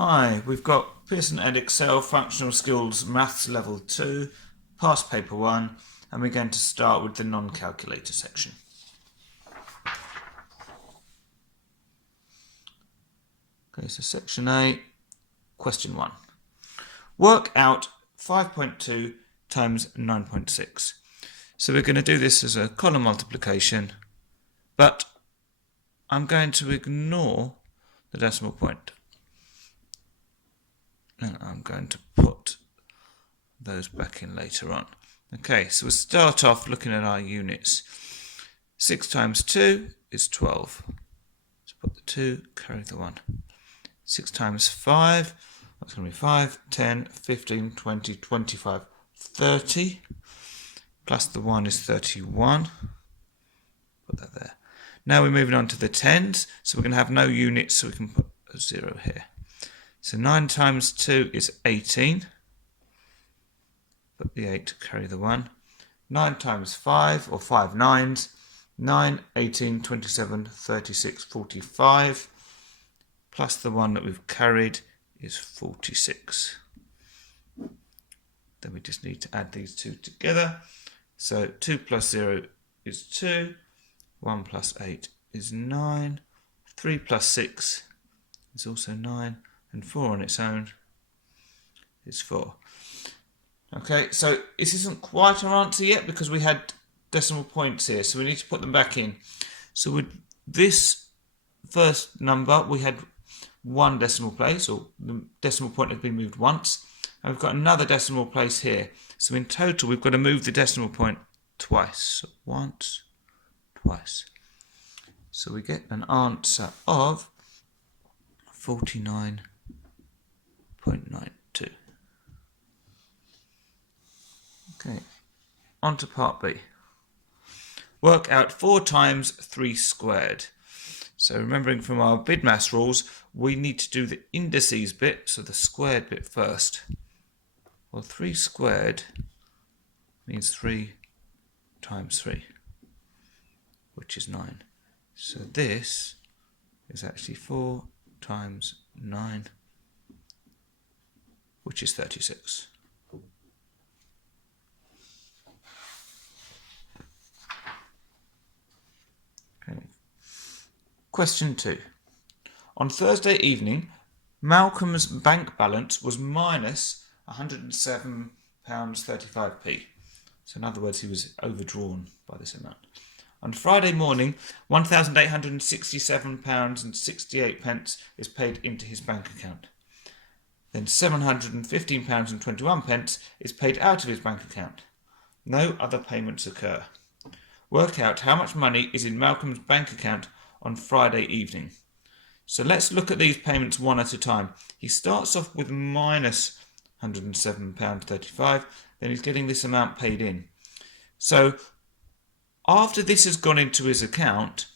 Hi, we've got Pearson Edexcel Functional Skills Maths Level 2, past paper 1, and we're going to start with the non-calculator section. Okay, so section A, question 1. Work out 5.2 times 9.6. So we're going to do this as a column multiplication, but I'm going to ignore the decimal point. And I'm going to put those back in later on. Okay, so we'll start off looking at our units. 6 times 2 is 12. So put the 2, carry the 1. 6 times 5, that's going to be 5, 10, 15, 20, 25, 30. Plus the 1 is 31. Put that there. Now we're moving on to the tens, so we're going to have no units, so we can put a 0 here. So 9 times 2 is 18. Put the 8 to carry the 1. 9 times 5, or 5 nines, 9, 18, 27, 36, 45. Plus the 1 that we've carried is 46. Then we just need to add these two together. So 2 plus 0 is 2. 1 plus 8 is 9. 3 plus 6 is also 9. And 4 on its own is 4. Okay, so this isn't quite our answer yet because we had decimal points here, so we need to put them back in. So with this first number, we had one decimal place, or the decimal point had been moved once, and we've got another decimal place here. So in total, we've got to move the decimal point twice. So once, twice. So we get an answer of 49.92. Okay, on to part B. Work out 4 times 3 squared. So remembering from our BidMaths rules, we need to do the indices bit, so the squared bit first. Well, 3 squared means 3 times 3, which is 9. So this is actually 4 times 9, which is 36. Okay. Question 2. On Thursday evening, Malcolm's bank balance was minus £107.35p. So in other words, he was overdrawn by this amount. On Friday morning, £1,867.68 is paid into his bank account. Then £715.21 is paid out of his bank account. No other payments occur. Work out how much money is in Malcolm's bank account on Friday evening. So let's look at these payments one at a time. He starts off with minus £107.35, then he's getting this amount paid in. So after this has gone into his account,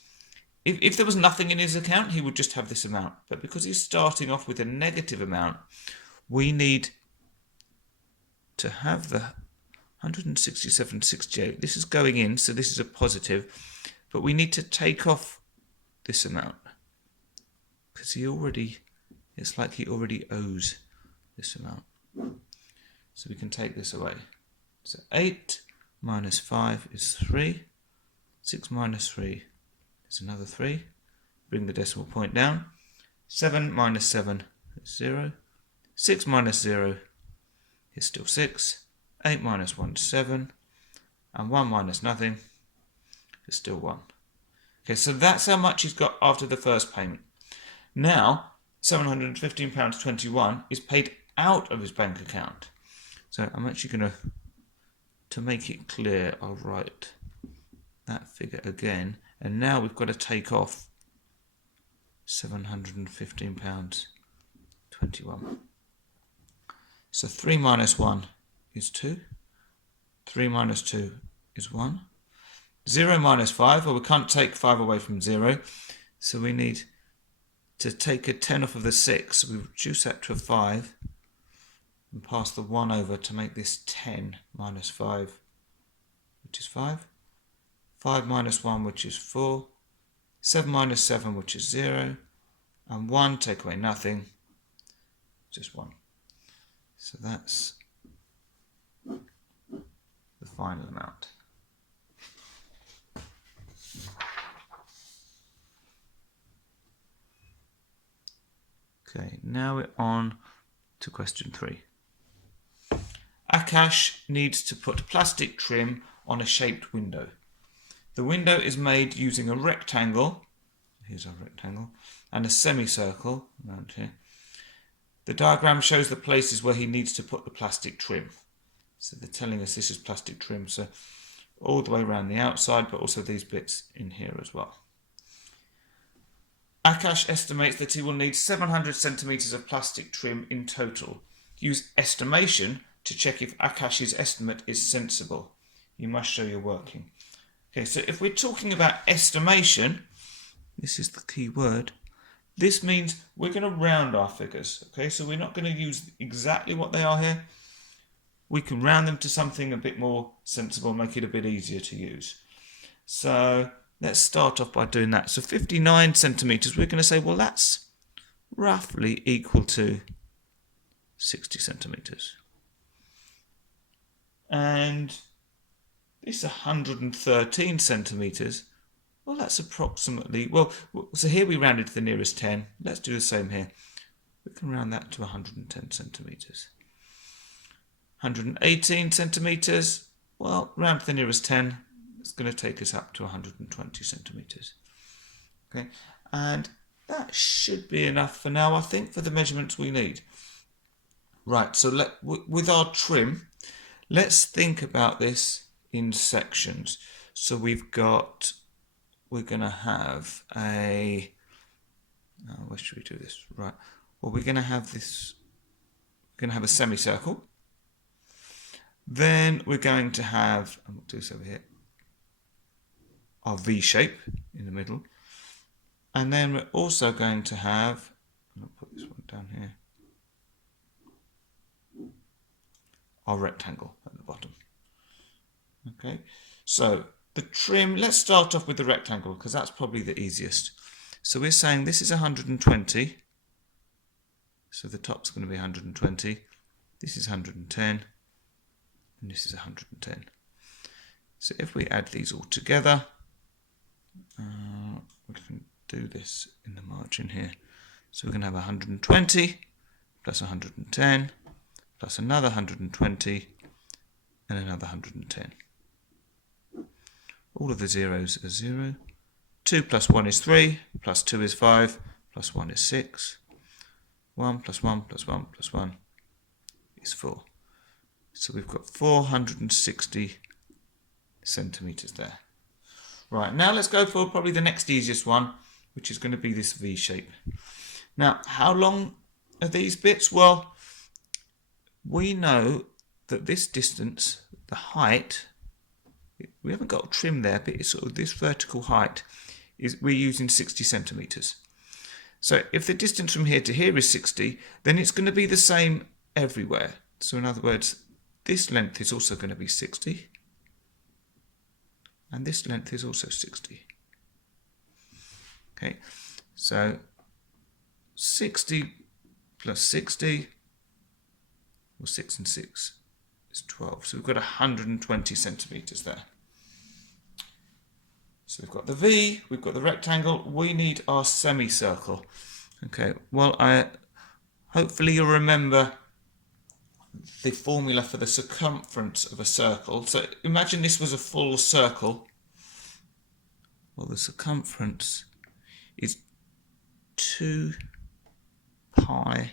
if there was nothing in his account, he would just have this amount. But because he's starting off with a negative amount, we need to have the 167.68. This is going in, so this is a positive. But we need to take off this amount, because it's like he already owes this amount. So we can take this away. So 8 minus 5 is 3. 6 minus 3 is another 3. Bring the decimal point down. 7 minus 7 is 0. 6 minus 0 is still 6. 8 minus 1 is 7. And 1 minus nothing is still 1. Okay, so that's how much he's got after the first payment. Now, £715.21 is paid out of his bank account. So I'm actually going to make it clear, I'll write that figure again. And now we've got to take off £715.21. So 3 minus 1 is 2. 3 minus 2 is 1. 0 minus 5, well, we can't take 5 away from 0, so we need to take a 10 off of the 6. So we reduce that to a 5 and pass the 1 over to make this 10 minus 5, which is 5. 5 minus 1, which is 4. 7 minus 7, which is 0. And 1, take away nothing, just 1. So that's the final amount. Okay, now we're on to question 3. Akash needs to put plastic trim on a shaped window. The window is made using a rectangle, here's our rectangle, and a semicircle around here. The diagram shows the places where he needs to put the plastic trim. So they're telling us this is plastic trim, so all the way around the outside, but also these bits in here as well. Akash estimates that he will need 700 centimetres of plastic trim in total. Use estimation to check if Akash's estimate is sensible. You must show your working. Okay, so if we're talking about estimation, this is the key word, this means we're going to round our figures. Okay, so we're not going to use exactly what they are here. We can round them to something a bit more sensible, make it a bit easier to use. So let's start off by doing that. So 59 centimetres, we're going to say, well, that's roughly equal to 60 centimetres. And this 113 centimetres, well, that's approximately, well, so here we rounded to the nearest 10. Let's do the same here. We can round that to 110 centimetres. 118 centimetres, well, round to the nearest 10. It's going to take us up to 120 centimetres. Okay, and that should be enough for now, I think, for the measurements we need. Right, so with our trim, let's think about this in sections. So we're going to have a, where should we do this? Right, well, we're going to have a semicircle. Then we're going to have, and we'll do this over here, our V shape in the middle. And then we're also going to have, I'll put this one down here, our rectangle at the bottom. Okay, so the trim, let's start off with the rectangle because that's probably the easiest. So we're saying this is 120, so the top's going to be 120, this is 110, and this is 110. So if we add these all together, we can do this in the margin here. So we're going to have 120 plus 110 plus another 120 and another 110. All of the zeros are 0. 2 plus 1 is 3, plus 2 is 5, plus 1 is 6. 1 plus 1 plus 1 plus 1 is 4. So we've got 460 centimetres there. Right, now let's go for probably the next easiest one, which is going to be this V shape. Now, how long are these bits? Well, we know that this distance, the height, we haven't got a trim there, but it's sort of this vertical height, we're using 60 centimetres. So if the distance from here to here is 60, then it's going to be the same everywhere. So in other words, this length is also going to be 60. And this length is also 60. Okay, so 60 plus 60, well, 6 and 6 is 12. So we've got 120 centimetres there. So we've got the V, we've got the rectangle, we need our semicircle. Okay, well, hopefully you'll remember the formula for the circumference of a circle. So imagine this was a full circle. Well, the circumference is 2 pi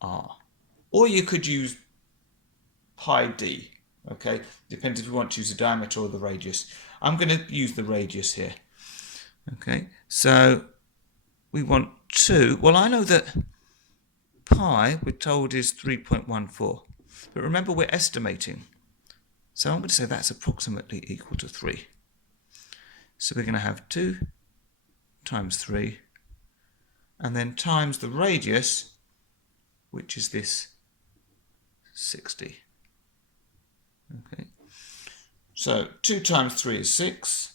r. Or you could use pi d. Okay, depends if you want to use the diameter or the radius. I'm going to use the radius here. Okay, so we want 2. Well, I know that pi, we're told, is 3.14. But remember, we're estimating. So I'm going to say that's approximately equal to 3. So we're going to have 2 times 3, and then times the radius, which is this 60. Okay. So 2 times 3 is 6,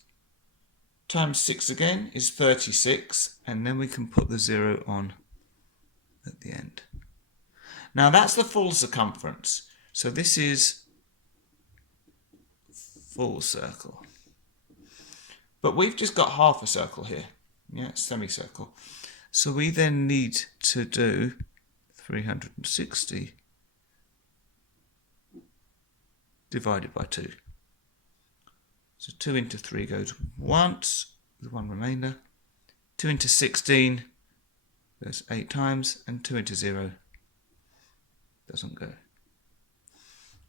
times 6 again is 36, and then we can put the 0 on at the end. Now that's the full circumference. So this is full circle. But we've just got half a circle here. Yeah, semicircle. So we then need to do 360 divided by 2. So 2 into 3 goes once, with one remainder. 2 into 16 goes 8 times, and 2 into 0 doesn't go.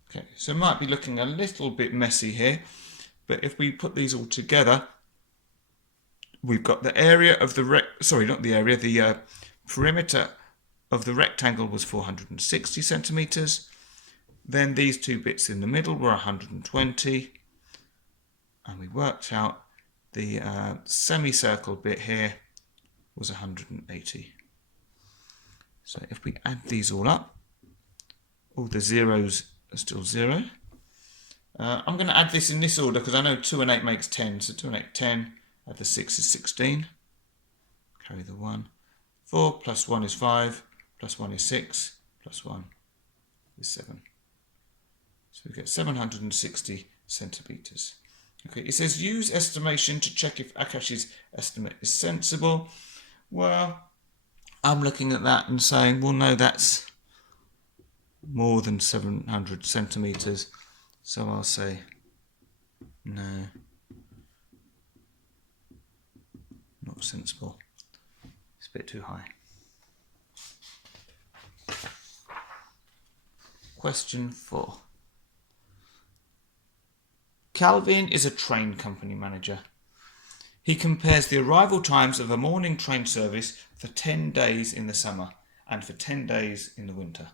Okay, so it might be looking a little bit messy here, but if we put these all together, we've got the area of the the perimeter of the rectangle was 460 centimeters. Then these two bits in the middle were 120, and we worked out the semicircle bit here was 180. So if we add these all up, all the zeros are still 0. I'm going to add this in this order because I know 2 and 8 makes 10. So 2 and 8, 10. Add the 6 is 16. Carry the 1. 4 plus 1 is 5. Plus 1 is 6. Plus 1 is 7. So we get 760 centimeters. Okay, it says use estimation to check if Akash's estimate is sensible. Well, I'm looking at that and saying, well, no, that's more than 700 centimeters. So I'll say no, not sensible. It's a bit too high. Question 4. Calvin is a train company manager. He compares the arrival times of a morning train service for 10 days in the summer and for 10 days in the winter.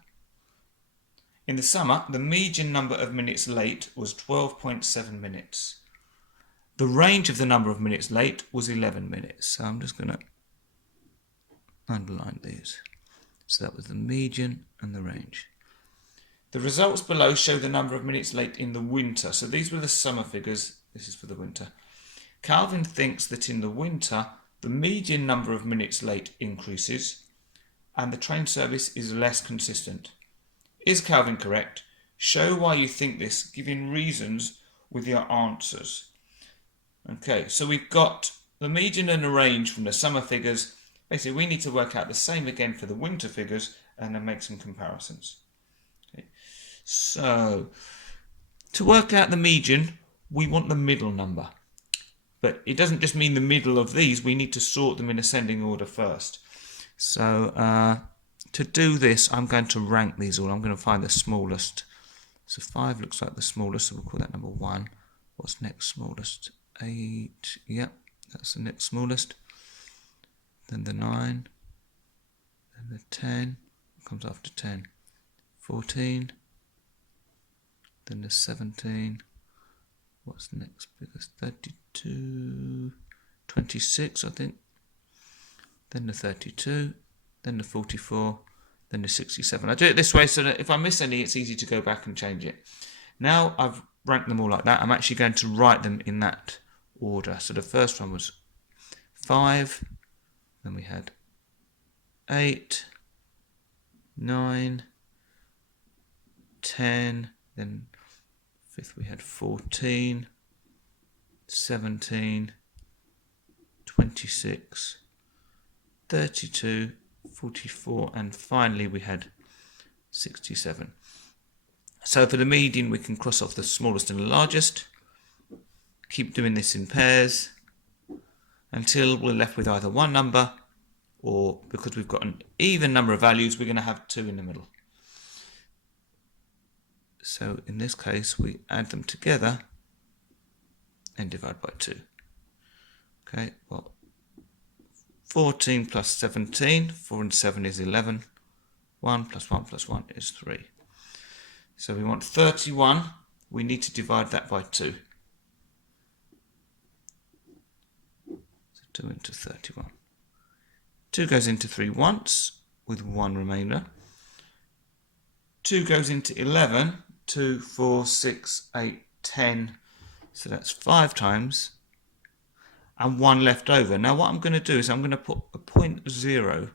In the summer, the median number of minutes late was 12.7 minutes. The range of the number of minutes late was 11 minutes. So I'm just going to underline these. So that was the median and the range. The results below show the number of minutes late in the winter. So these were the summer figures. This is for the winter. Calvin thinks that in the winter, the median number of minutes late increases and the train service is less consistent. Is Calvin correct? Show why you think this, giving reasons with your answers. Okay, so we've got the median and the range from the summer figures. Basically, we need to work out the same again for the winter figures and then make some comparisons. Okay. So, to work out the median, we want the middle number. But it doesn't just mean the middle of these, we need to sort them in ascending order first. So, to do this, I'm going to rank these all. I'm going to find the smallest. So 5 looks like the smallest, so we'll call that number 1. What's next smallest? 8, yep, that's the next smallest. Then the 9, then the 10, what comes after 10? 14, then the 17, what's the next biggest? 32, 26 I think, then the 32, then the 44, then the 67. I do it this way so that if I miss any, it's easy to go back and change it. Now I've ranked them all like that, I'm actually going to write them in that order. So the first one was 5, then we had 8, 9, 10, then fifth we had 14, 17, 26, 32, 44, and finally we had 67. So for the median we can cross off the smallest and the largest, keep doing this in pairs until we're left with either one number, or because we've got an even number of values, we're going to have 2 in the middle. So in this case we add them together and divide by 2. Okay, well, 14 plus 17, 4 and 7 is 11, 1 plus 1 plus 1 is 3. So we want 31, we need to divide that by 2. So 2 into 31. 2 goes into 3 once, with 1 remainder. 2 goes into 11, 2, 4, 6, 8, 10, so that's 5 times, and 1 left over. Now what I'm going to do is I'm going to put a 0.0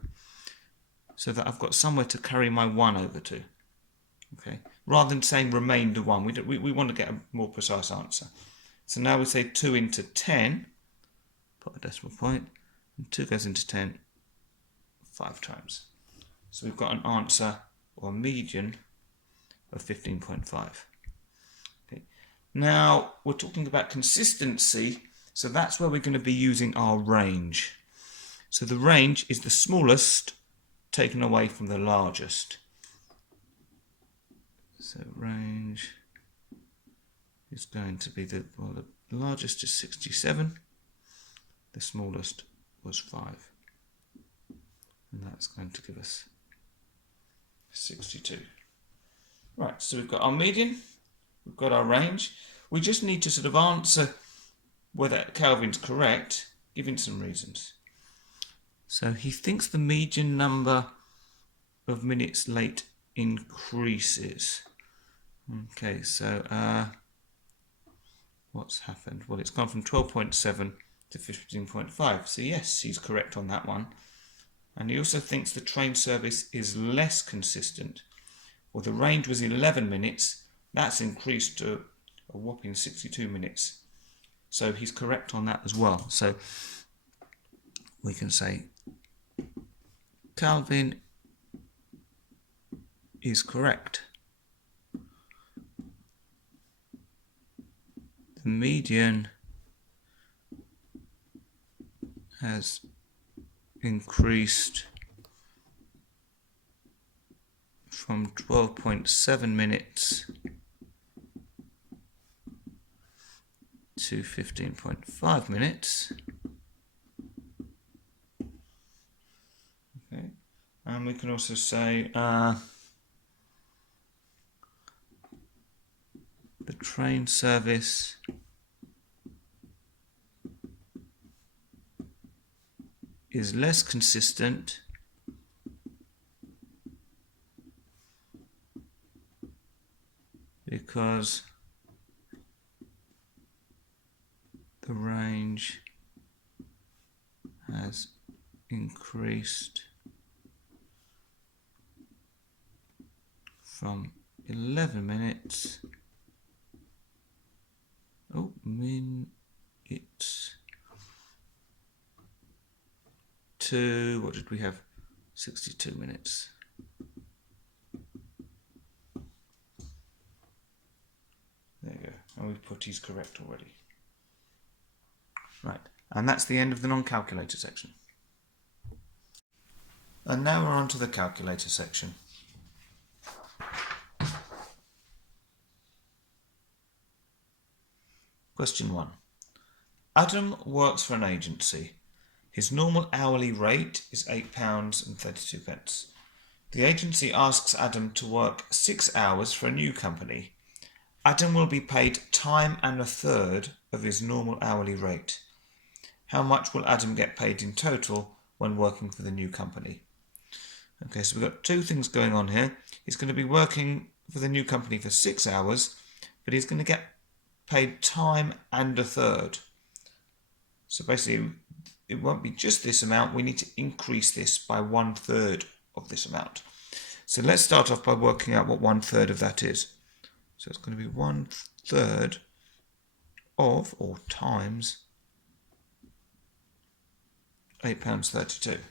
so that I've got somewhere to carry my 1 over to. Okay, rather than saying remainder 1, we want to get a more precise answer. So now we say 2 into 10, put a decimal point, and 2 goes into 10 5 times. So we've got an answer, or a median, of 15.5. Okay. Now we're talking about consistency, so that's where we're going to be using our range. So the range is the smallest taken away from the largest. So range is going to be the largest is 67, the smallest was 5, and that's going to give us 62. Right, so we've got our median, we've got our range. We just need to sort of answer whether Calvin's correct, giving some reasons. So he thinks the median number of minutes late increases. Okay, so what's happened? Well, it's gone from 12.7 to 15.5. So yes, he's correct on that one. And he also thinks the train service is less consistent. Well, the range was 11 minutes. That's increased to a whopping 62 minutes. So he's correct on that as well. So we can say Calvin is correct. The median has increased from 12.7 minutes to 15.5 minutes. Okay, and we can also say the train service is less consistent because the range has increased from 11 minutes to, what did we have, 62 minutes. There you go, and we've put he's correct already. Right, and that's the end of the non-calculator section. And now we're on to the calculator section. Question 1. Adam works for an agency. His normal hourly rate is £8.32. The agency asks Adam to work 6 hours for a new company. Adam will be paid time and a third of his normal hourly rate. How much will Adam get paid in total when working for the new company? Okay, so we've got two things going on here. He's going to be working for the new company for 6 hours, but he's going to get paid time and a third. So basically, it won't be just this amount. We need to increase this by 1/3 of this amount. So let's start off by working out what 1/3 of that is. So it's going to be 1/3 of, or times, £8.32.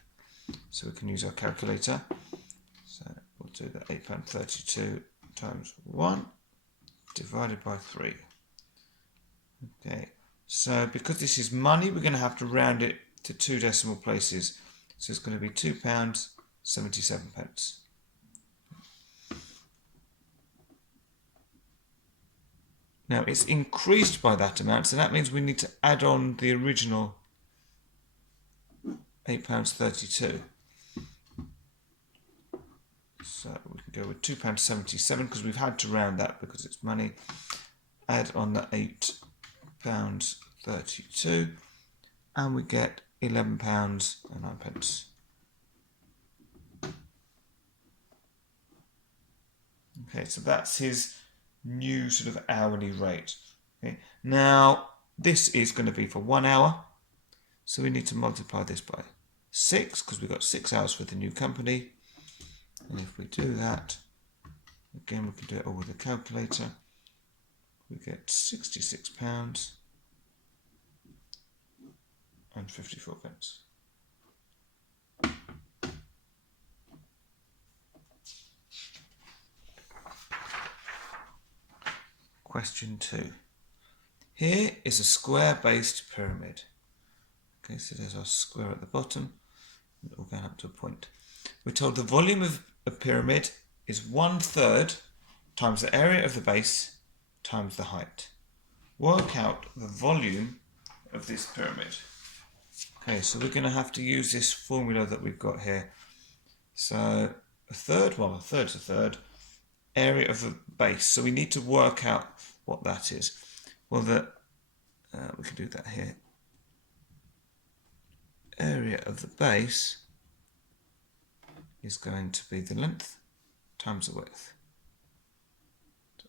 So we can use our calculator. So we'll do the £8.32 times 1 divided by 3. Okay, so because this is money, we're going to have to round it to 2 decimal places. So it's going to be £2.77. Now it's increased by that amount, so that means we need to add on the original £8.32. So we can go with £2.77 because we've had to round that because it's money. Add on the £8.32 and we get £11.09. Okay, so that's his new sort of hourly rate. Okay. Now this is going to be for 1 hour, so we need to multiply this by 6 because we've got 6 hours for the new company. And if we do that, again we can do it all with a calculator. We get £66 and 54 pence. Question 2. Here is a square-based pyramid. Okay, so there's our square at the bottom, and all going up to a point. We're told the volume of a pyramid is 1/3 times the area of the base times the height. Work out the volume of this pyramid. Okay, so we're going to have to use this formula that we've got here. So a third's a third, area of the base. So we need to work out what that is. Well, we can do that here. Area of the base is going to be the length times the width.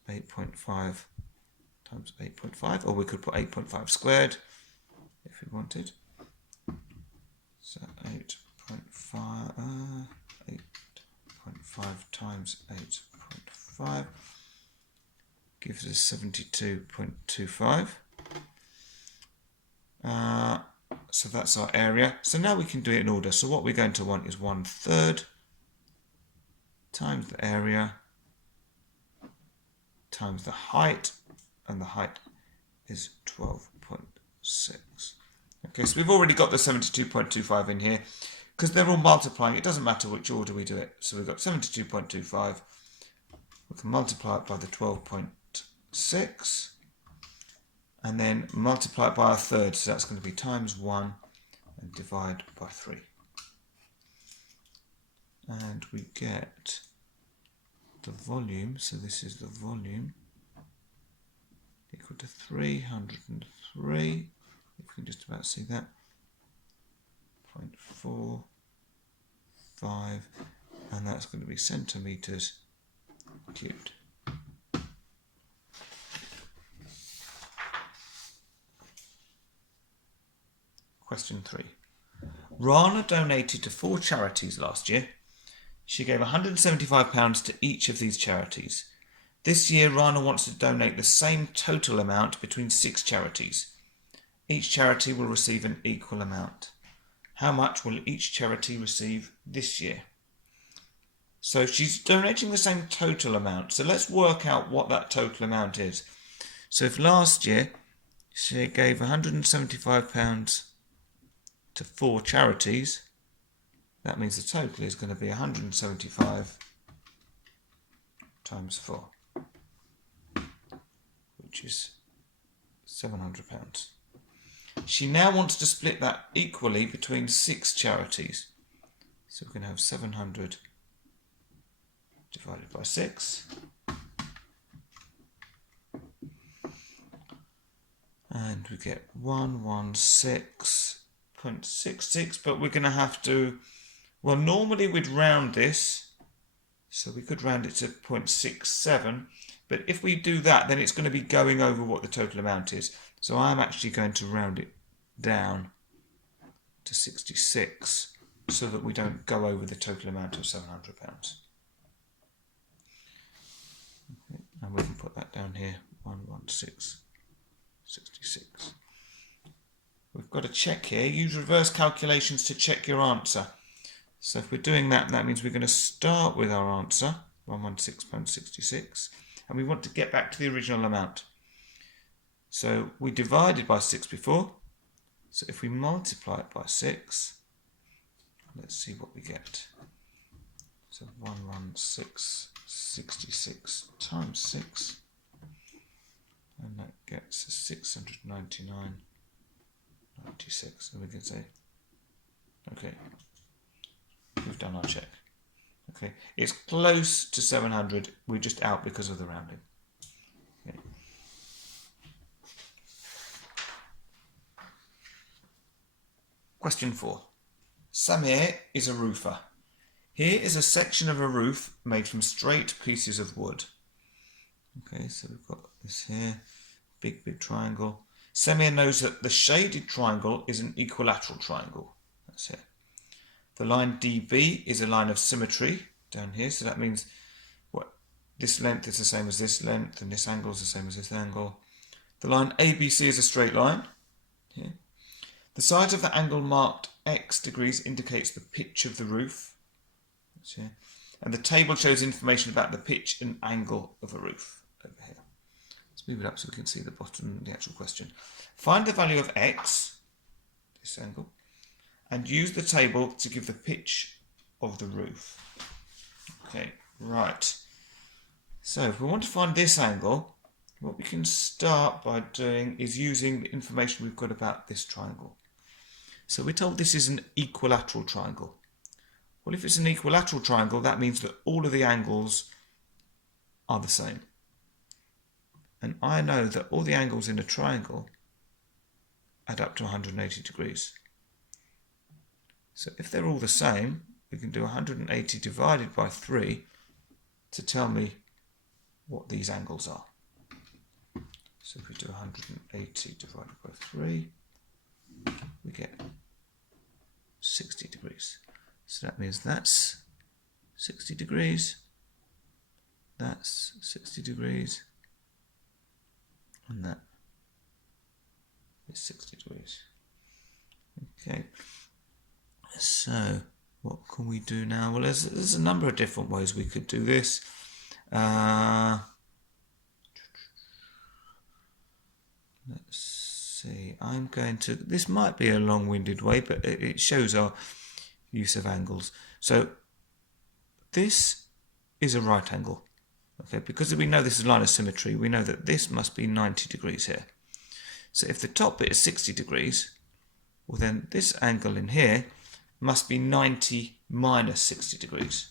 8.5 times 8.5, or we could put 8.5 squared if we wanted. So 8.5 times 8.5 gives us 72.25. So that's our area. So now we can do it in order. So what we're going to want is 1/3 times the area times the height, and the height is 12.6. Okay, so we've already got the 72.25 in here. Because they're all multiplying, it doesn't matter which order we do it. So we've got 72.25. We can multiply it by the 12.6. And then multiply it by 1/3. So that's going to be times 1 and divide by 3. And we get the volume, so this is the volume, equal to 303, if we can just about see that, 0.45, and that's going to be centimetres cubed. Question 3. Rana donated to 4 charities last year. She gave £175 to each of these charities. This year, Rana wants to donate the same total amount between 6 charities. Each charity will receive an equal amount. How much will each charity receive this year? So she's donating the same total amount. So let's work out what that total amount is. So if last year she gave £175 to 4 charities, that means the total is going to be 175 times 4, which is £700. She now wants to split that equally between 6 charities. So we're going to have 700 divided by 6. And we get 116.66, but we're going to have to, well, normally we'd round this, so we could round it to 0.67, but if we do that, then it's going to be going over what the total amount is. So I'm actually going to round it down to 66, so that we don't go over the total amount of £700. Okay, and we can put that down here, 116.66. We've got to check here. Use reverse calculations to check your answer. So if we're doing that, that means we're going to start with our answer, 116.66, and we want to get back to the original amount. So we divided by 6 before, so if we multiply it by 6, let's see what we get. So 116.66 times 6, and that gets 699.96, and we can say, okay, we've done our check. Okay, it's close to 700, we're just out because of the rounding. Okay. Question 4. Samir is a roofer. Here is a section of a roof made from straight pieces of wood. Okay, so we've got this here, big triangle. Samir knows that the shaded triangle is an equilateral triangle. That's it. The line DB is a line of symmetry down here. So that means this length is the same as this length, and this angle is the same as this angle. The line ABC is a straight line. Here. The side of the angle marked X degrees indicates the pitch of the roof. That's here. And the table shows information about the pitch and angle of a roof over here. Let's move it up so we can see the bottom, the actual question. Find the value of X, this angle, and use the table to give the pitch of the roof. Okay, right. So if we want to find this angle, what we can start by doing is using the information we've got about this triangle. So we're told this is an equilateral triangle. Well, if it's an equilateral triangle, that means that all of the angles are the same. And I know that all the angles in a triangle add up to 180 degrees. So if they're all the same, we can do 180 divided by 3 to tell me what these angles are. So if we do 180 divided by 3, we get 60 degrees. So that means that's 60 degrees, that's 60 degrees, and that is 60 degrees. Okay, so what can we do now? Well, there's a number of different ways we could do this. Let's see, this might be a long-winded way, but it shows our use of angles. So this is a right angle. Okay, because we know this is a line of symmetry, we know that this must be 90 degrees here. So if the top bit is 60 degrees, well then this angle in here must be 90 minus 60 degrees,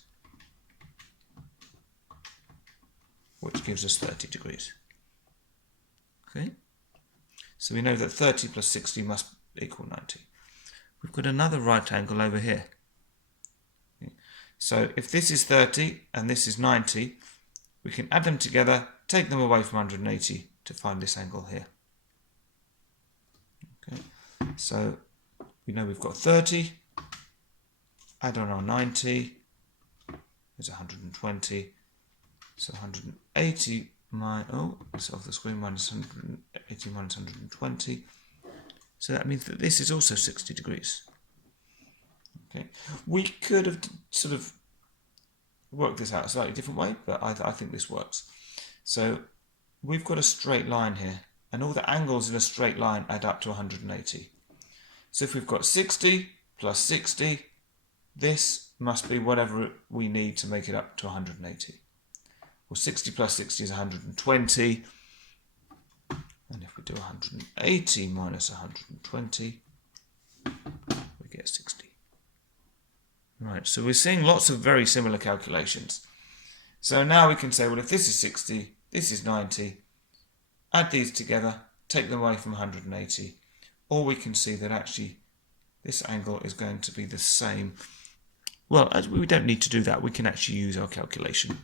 which gives us 30 degrees. Okay, so we know that 30 plus 60 must equal 90. We've got another right angle over here. Okay. So if this is 30 and this is 90, we can add them together, take them away from 180 to find this angle here. Okay. So we know we've got 30, add on our 90, is 120, so 180 it's off the screen, minus 180 minus 120. So that means that this is also 60 degrees. Okay, we could have sort of worked this out a slightly different way, but I think this works. So we've got a straight line here, and all the angles in a straight line add up to 180. So if we've got 60 plus 60, this must be whatever we need to make it up to 180. Well, 60 plus 60 is 120. And if we do 180 minus 120, we get 60. Right, so we're seeing lots of very similar calculations. So now we can say, well, if this is 60, this is 90, add these together, take them away from 180, or we can see that actually this angle is going to be the same. Well, we don't need to do that. We can actually use our calculation.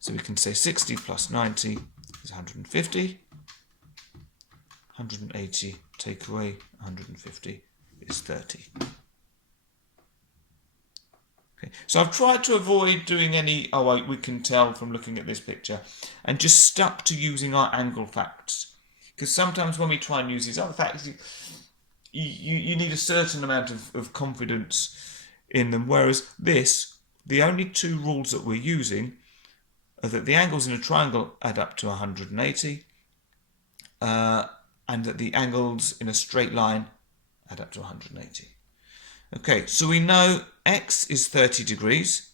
So we can say 60 plus 90 is 150. 180 take away 150 is 30. Okay, so I've tried to avoid doing any, we can tell from looking at this picture, and just stuck to using our angle facts. Because sometimes when we try and use these other facts, you need a certain amount of confidence in them, whereas the only two rules that we're using are that the angles in a triangle add up to 180, and that the angles in a straight line add up to 180. Okay, so we know x is 30 degrees.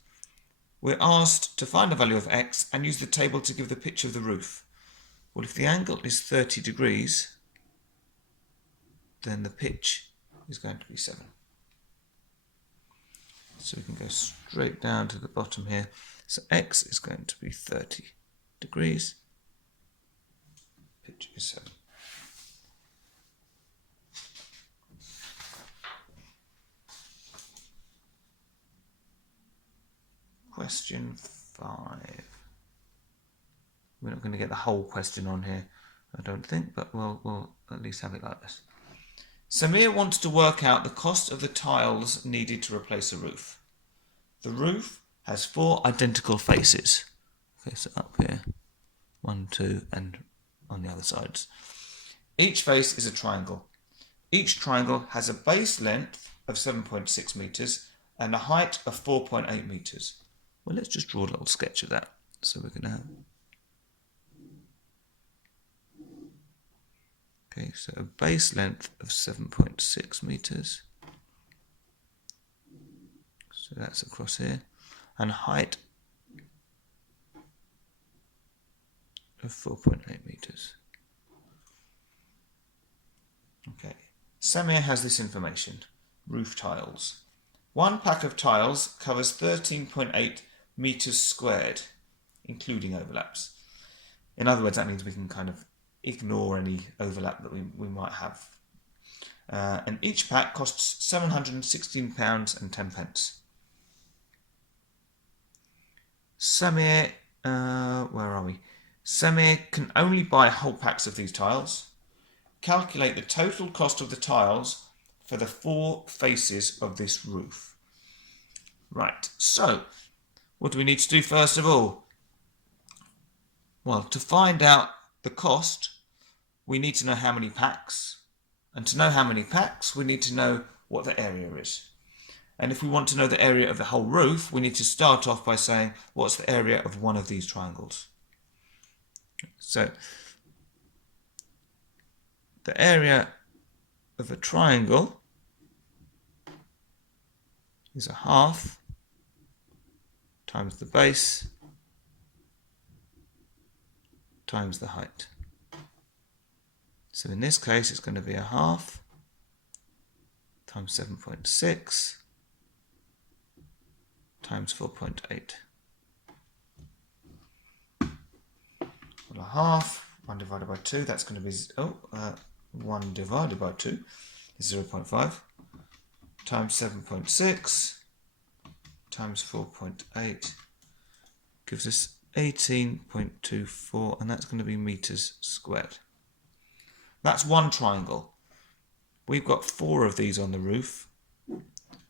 We're asked to find the value of x and use the table to give the pitch of the roof. Well, if the angle is 30 degrees, then the pitch is going to be 7. So we can go straight down to the bottom here. So x is going to be 30 degrees. Pitch is 7. Question 5. We're not going to get the whole question on here, I don't think, but we'll at least have it like this. Samir wants to work out the cost of the tiles needed to replace a roof. The roof has 4 identical faces. Okay, so up here, 1, 2, and on the other sides. Each face is a triangle. Each triangle has a base length of 7.6 meters and a height of 4.8 meters. Well, let's just draw a little sketch of that. So we're going to have... Okay, so a base length of 7.6 meters. So that's across here. And height of 4.8 meters. Okay, Samir has this information. Roof tiles. One pack of tiles covers 13.8 meters squared, including overlaps. In other words, that means we can kind of ignore any overlap that we might have. And each pack costs £716 and 10 pence. Samir, where are we? Samir can only buy whole packs of these tiles. Calculate the total cost of the tiles for the 4 faces of this roof. Right, so what do we need to do first of all? Well, to find out the cost, we need to know how many packs. And to know how many packs, we need to know what the area is. And if we want to know the area of the whole roof, we need to start off by saying, what's the area of one of these triangles? So, the area of a triangle is a half times the base times the height. So in this case, it's going to be a half times 7.6 times 4.8. Well, a half, 1 divided by 2, that's going to be 1 divided by 2 is 0.5 times 7.6 times 4.8 gives us 18.24, and that's going to be meters squared. That's one triangle. We've got 4 of these on the roof,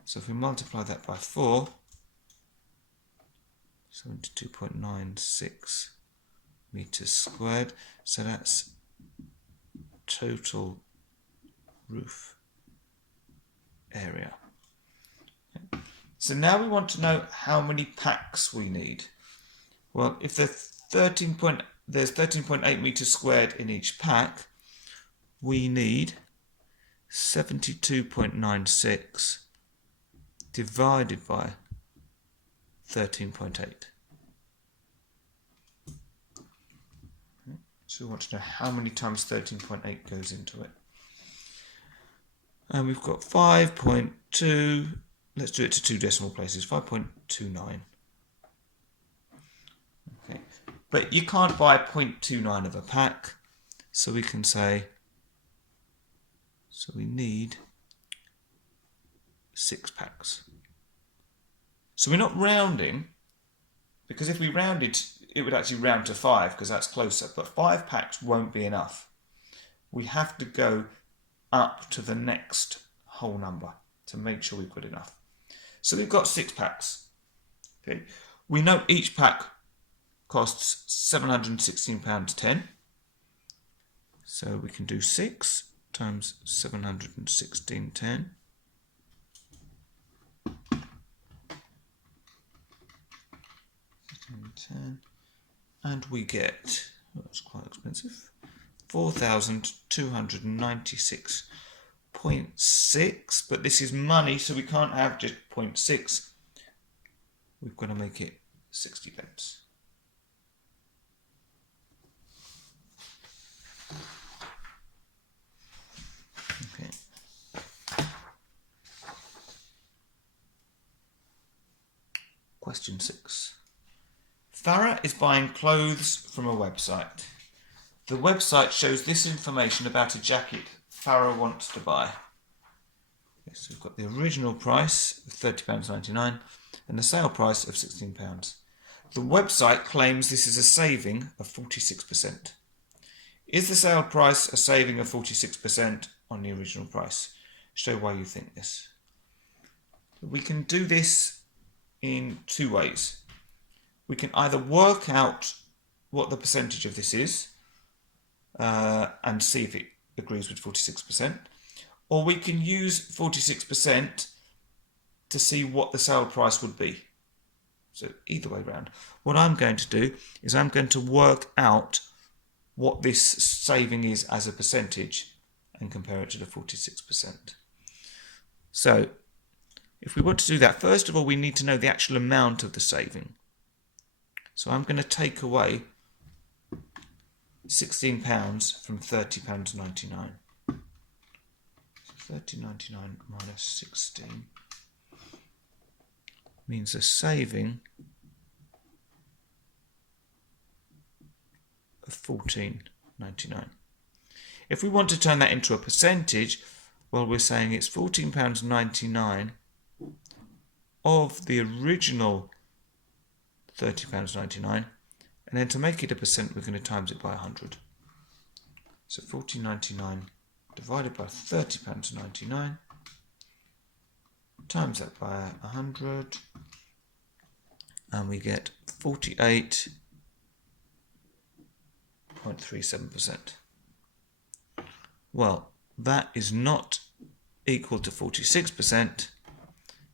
so if we multiply that by 4, 72.96 meters squared, so that's total roof area. Okay. So now we want to know how many packs we need. Well, if there's 13.8 meters squared in each pack, we need 72.96 divided by 13.8. So we want to know how many times 13.8 goes into it. And we've got 5.2, let's do it to 2 decimal places, 5.29. Okay, but you can't buy 0.29 of a pack, so we can say, so we need 6 packs. So we're not rounding, because if we rounded, it would actually round to 5 because that's closer, but 5 packs won't be enough. We have to go up to the next whole number to make sure we've got enough. So we've got 6 packs. Okay. We know each pack costs £716.10. So we can do 6 times 716.10. And we get, that's quite expensive, 4,296.6, but this is money, so we can't have just 0.6. We've got to make it 60 pence. Okay. Question 6. Farah is buying clothes from a website. The website shows this information about a jacket Farah wants to buy. Okay, so we've got the original price of £30.99 and the sale price of £16. The website claims this is a saving of 46%. Is the sale price a saving of 46% on the original price? Show why you think this. We can do this in two ways. We can either work out what the percentage of this is and see if it agrees with 46%, or we can use 46% to see what the sale price would be. So either way round. What I'm going to do is I'm going to work out what this saving is as a percentage and compare it to the 46%. So if we want to do that, first of all, we need to know the actual amount of the saving. So I'm going to take away £16 from £30.99. So £30.99 minus 16 means a saving of £14.99. If we want to turn that into a percentage, well, we're saying it's £14.99 of the original £30.99, and then to make it a percent, we're going to times it by 100. So £14.99 divided by £30.99, times that by 100, and we get 48.37%. Well, that is not equal to 46%.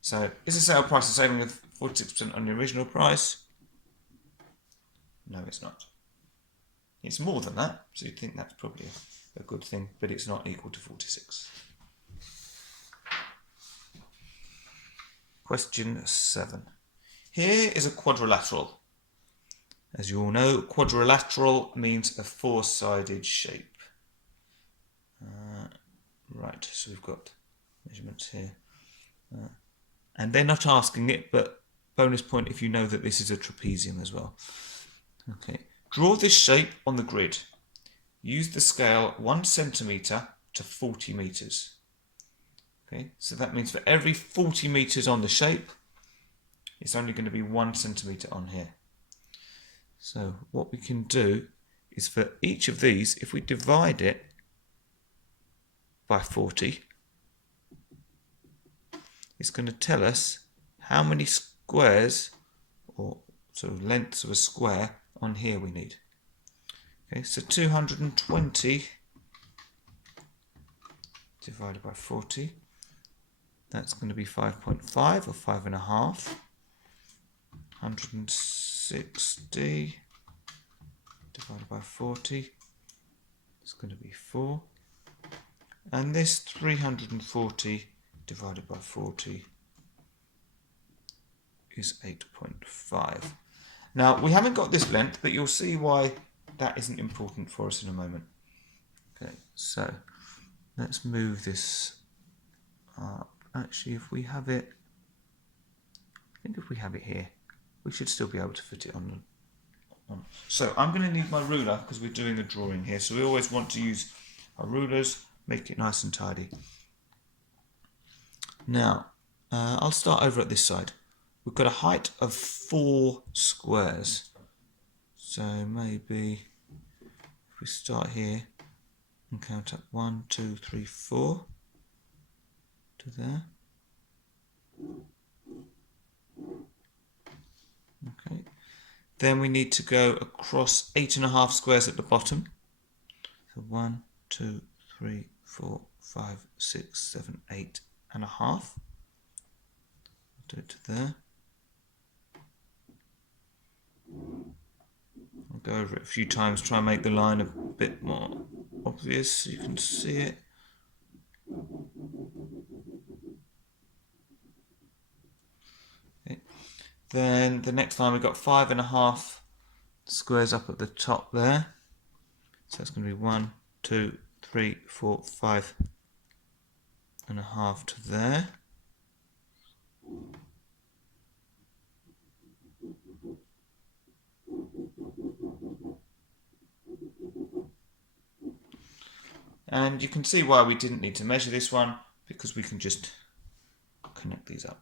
So is the sale price a saving of 46% on the original price? No, it's not. It's more than that, so you'd think that's probably a good thing, but it's not equal to 46. Question 7. Here is a quadrilateral. As you all know, quadrilateral means a four-sided shape. Right, so we've got measurements here. And they're not asking it, but bonus point if you know that this is a trapezium as well. Okay, draw this shape on the grid. Use the scale 1 centimetre to 40 metres. Okay, so that means for every 40 metres on the shape, it's only going to be 1 centimetre on here. So what we can do is for each of these, if we divide it by 40, it's going to tell us how many squares, or sort of lengths of a square, on here we need. Okay, so 220 divided by 40, that's going to be 5.5 or 5.5. 160 divided by 40, it's going to be 4. And this 340 divided by 40 is 8.5. Now, we haven't got this length, but you'll see why that isn't important for us in a moment. Okay, so let's move this up. Actually, if we have it, I think if we have it here, we should still be able to fit it on. So I'm going to need my ruler because we're doing a drawing here. So we always want to use our rulers, make it nice and tidy. Now, I'll start over at this side. We've got a height of 4 squares. So maybe if we start here and count up 1, 2, 3, 4 to there. Okay. Then we need to go across 8.5 squares at the bottom. So 1, 2, 3, 4, 5, 6, 7, 8.5. I'll do it to there. I'll go over it a few times, try and make the line a bit more obvious so you can see it. Okay. Then the next line we've got 5.5 squares up at the top there. So it's going to be 1, 2, 3, 4, 5.5 to there. And you can see why we didn't need to measure this one, because we can just connect these up.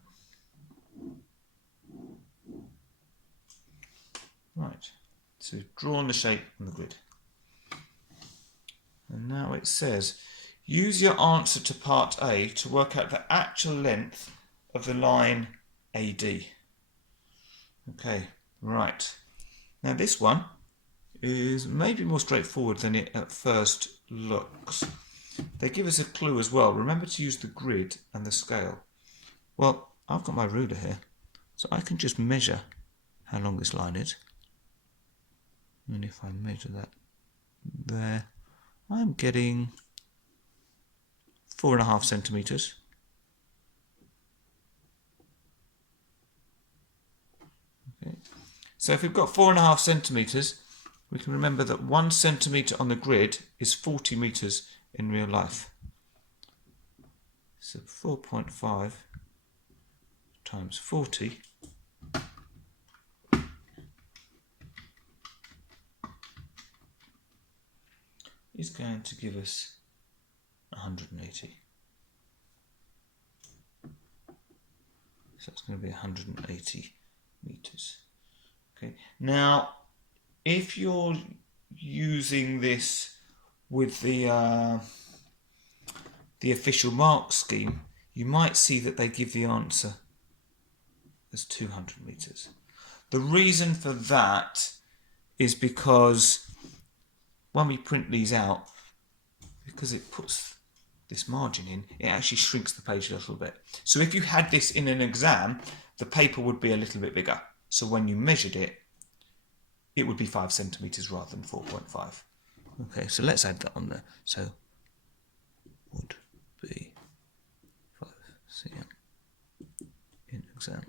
Right, so we've drawn the shape on the grid. And now it says, use your answer to part A to work out the actual length of the line AD. Okay, right. Now this one is maybe more straightforward than it at first looks. They give us a clue as well. Remember to use the grid and the scale. Well, I've got my ruler here, so I can just measure how long this line is. And if I measure that there, I'm getting 4.5 centimetres. Okay. So if we've got 4.5 centimetres, we can remember that 1 centimetre on the grid is 40 metres in real life. So 4.5 times 40 is going to give us 180. So that's going to be 180 meters. Okay. Now, if you're using this with the official mark scheme, you might see that they give the answer as 200 meters. The reason for that is because when we print these out, because it puts this margin in, it actually shrinks the page a little bit. So if you had this in an exam, the paper would be a little bit bigger. So when you measured it, it would be 5 centimeters rather than 4.5. Okay, so let's add that on there. So would be 5 cm in exam.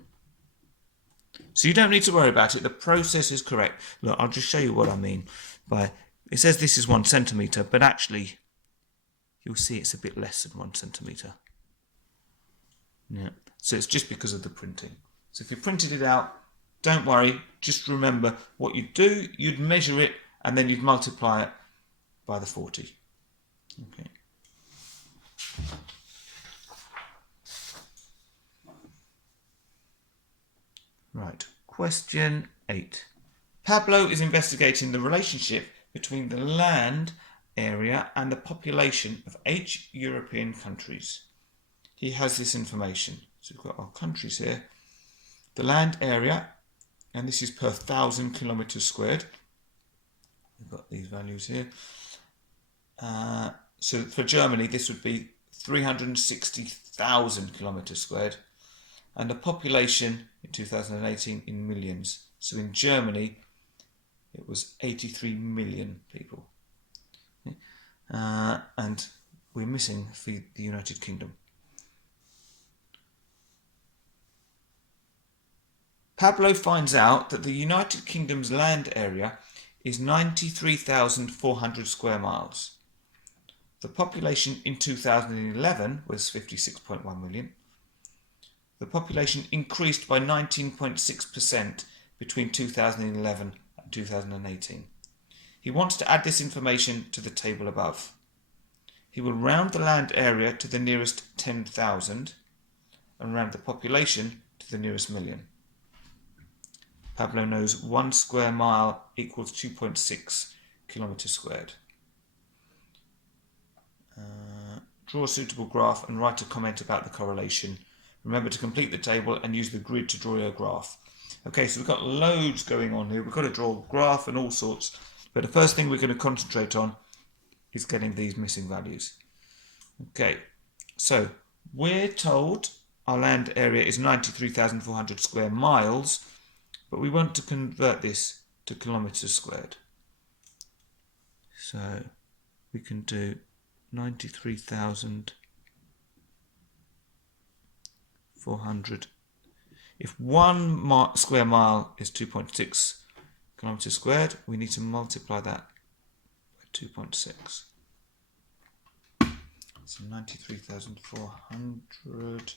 So you don't need to worry about it. The process is correct. Look, I'll just show you what I mean by, it says this is 1 centimetre, but actually you'll see it's a bit less than 1 centimetre. Yeah. So it's just because of the printing. So if you printed it out, don't worry, just remember what you'd do, you'd measure it and then you'd multiply it by the 40. Okay. Right, question 8. Pablo is investigating the relationship between the land area and the population of 8 European countries. He has this information. So we've got our countries here. The land area, and this is per 1,000 kilometres squared. We've got these values here. So for Germany, this would be 360,000 kilometres squared. And the population in 2018 in millions. So in Germany, it was 83 million people. Okay. And we're missing for the United Kingdom. Pablo finds out that the United Kingdom's land area is 93,400 square miles. The population in 2011 was 56.1 million. The population increased by 19.6% between 2011 and 2018. He wants to add this information to the table above. He will round the land area to the nearest 10,000 and round the population to the nearest million. Pablo knows 1 square mile equals 2.6 kilometres squared. Draw a suitable graph and write a comment about the correlation. Remember to complete the table and use the grid to draw your graph. Okay, so we've got loads going on here. We've got to draw a graph and all sorts. But the first thing we're going to concentrate on is getting these missing values. Okay, so we're told our land area is 93,400 square miles, but we want to convert this to kilometres squared. So we can do 93,400. If 1 square mile is 2.6 kilometres squared, we need to multiply that by 2.6. So 93,400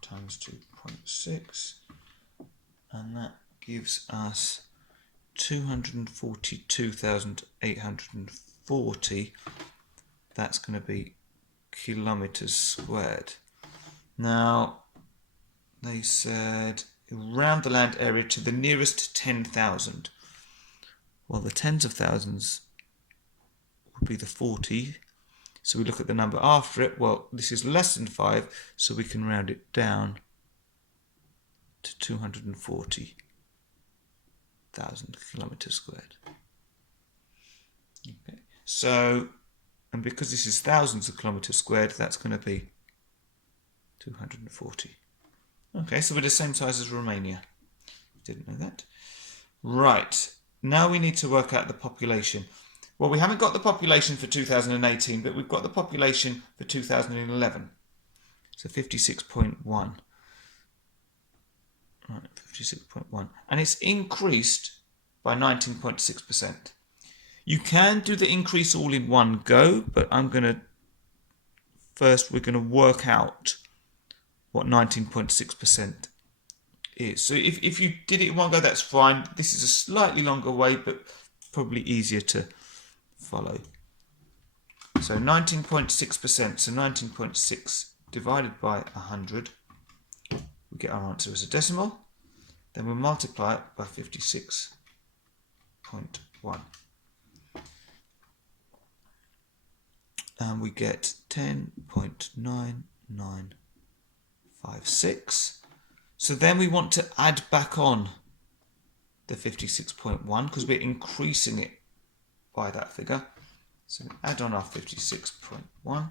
times 2.6, and that gives us 242,840. That's going to be kilometres squared. Now, they said round the land area to the nearest 10,000. Well, the tens of thousands would be the 40. So we look at the number after it. Well, this is less than 5, so we can round it down to 240. 1,000 kilometers squared. Okay, so, and because this is thousands of kilometers squared, that's going to be 240. Okay, so we're the same size as Romania. Didn't know that. Right, now we need to work out the population. Well, we haven't got the population for 2018, but we've got the population for 2011. So 56.1. Right, 56.1. And it's increased by 19.6%. You can do the increase all in one go, but we're going to work out what 19.6% is. So if you did it in one go, that's fine. This is a slightly longer way, but probably easier to follow. So 19.6%, so 19.6 divided by 100, we get our answer as a decimal. Then we'll multiply it by 56.1. And we get 10.9956. So then we want to add back on the 56.1 because we're increasing it by that figure. So we add on our 56.1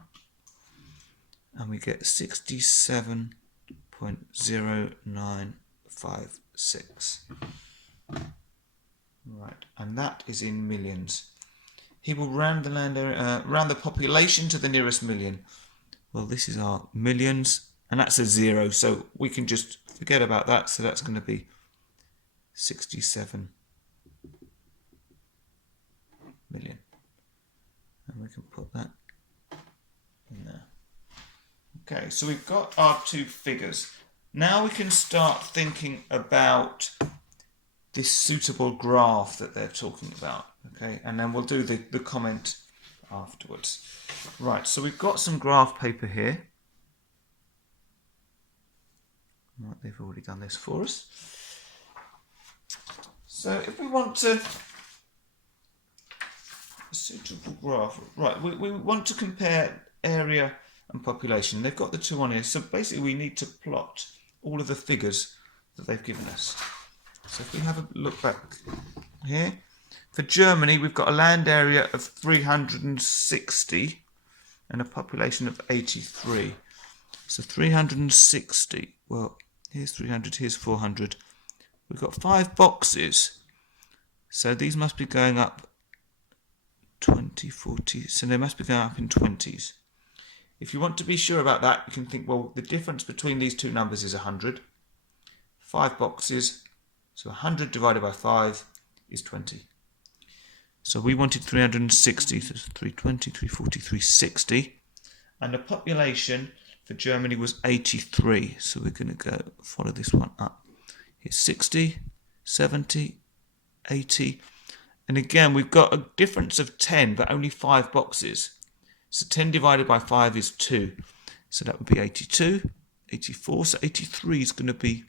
and we get 67.0956. Right, and that is in millions. He will round the land area, round the population to the nearest million. Well, this is our millions, and that's a 0, so we can just forget about that. So that's going to be 67 million. And we can put that in there. Okay, so we've got our two figures. Now we can start thinking about this suitable graph that they're talking about. Okay, and then we'll do the comment afterwards. Right, so we've got some graph paper here. Right, they've already done this for us. So if we want a suitable graph, right, we want to compare area and population. They've got the two on here, so basically we need to plot all of the figures that they've given us. So if we have a look back here, for Germany we've got a land area of 360 and a population of 83. So 360, well, here's 300, here's 400. We've got 5 boxes, so these must be going up 20, 40, so they must be going up in 20s. If you want to be sure about that, you can think, well, the difference between these two numbers is 100. 5 boxes, so 100 divided by 5 is 20. So we wanted 360, so 320, 340, 360. And the population for Germany was 83. So we're going to go follow this one up. Here's 60, 70, 80. And again, we've got a difference of 10, but only 5 boxes. So 10 divided by 5 is 2. So that would be 82, 84. So 83 is going to be